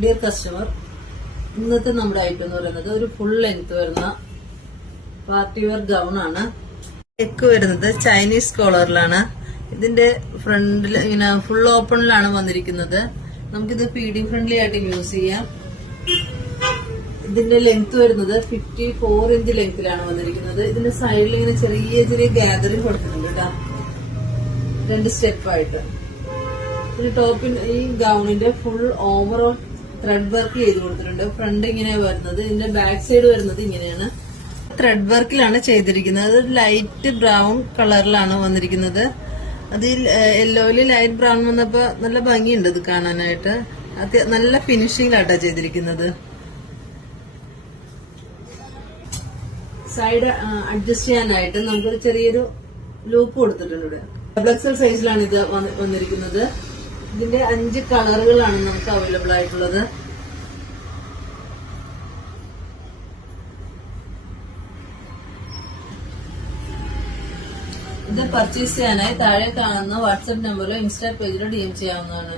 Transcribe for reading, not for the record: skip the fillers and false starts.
Dear customer, ഇന്നത്തെ നമ്മുടെ item എന്ന് പറയുന്നത് ഒരു ഫുൾ ലെങ്ത് വരുന്ന പാർട്ടി വെയർ ഗൗൺ ആണ്. നെക്ക് വരുന്നത് ചൈനീസ് കോളറിലാണ്. ഇതിന്റെ ഫ്രണ്ടിൽ ഇങ്ങനെ ഫുൾ ഓപ്പണിലാണ് വന്നിരിക്കുന്നത്. നമുക്കിത് ഫീഡിംഗ് ഫ്രണ്ട്ലി ആയിട്ട് യൂസ് ചെയ്യാം. ഇതിന്റെ ലെങ്ത് വരുന്നത് 54 ഇഞ്ച് ലെങ്ത്തിലാണ് വന്നിരിക്കുന്നത്. ഇതിന്റെ സൈഡിൽ ഇങ്ങനെ ചെറിയ ചെറിയ ഗാദറിംഗ് കൊടുത്തിട്ടുണ്ട് കേട്ടോ, 2 സ്റ്റെപ്പായിട്ട്. പിന്നെ ടോപ്പിൽ ഈ ഗൗണിന്റെ ഫുൾ ഓവറോൾ ത്രെഡ് വർക്ക് ചെയ്ത് കൊടുത്തിട്ടുണ്ട്. ഫ്രണ്ട് ഇങ്ങനെ വരുന്നത്, ഇതിന്റെ ബാക്ക് സൈഡ് വരുന്നത് ഇങ്ങനെയാണ്. ത്രെഡ് വർക്കിലാണ് ചെയ്തിരിക്കുന്നത്. അത് ലൈറ്റ് ബ്രൗൺ കളറിലാണ് വന്നിരിക്കുന്നത്. അതിൽ യെല്ലോയില് ലൈറ്റ് ബ്രൗൺ വന്നപ്പോ നല്ല ഭംഗിയുണ്ട് ഇത് കാണാനായിട്ട്. നല്ല ഫിനിഷിംഗിലാട്ടാ ചെയ്തിരിക്കുന്നത്. സൈഡ് അഡ്ജസ്റ്റ് ചെയ്യാനായിട്ട് നമുക്കൊരു ചെറിയൊരു ലൂപ്പ് കൊടുത്തിട്ടുണ്ട് ഇവിടെ. ഡബിൾ എക്സൽ സൈസിലാണ് ഇത് വന്നിരിക്കുന്നത്. ഇതിന്റെ 5 കളറുകളാണ് നമുക്ക് അവൈലബിൾ ആയിട്ടുള്ളത്. ഇത് പർച്ചേസ് ചെയ്യാനായി താഴെ കാണുന്ന വാട്സ്ആപ്പ് നമ്പറിലോ ഇൻസ്റ്റാ പേജിലോ DM ചെയ്യാവുന്നതാണ്.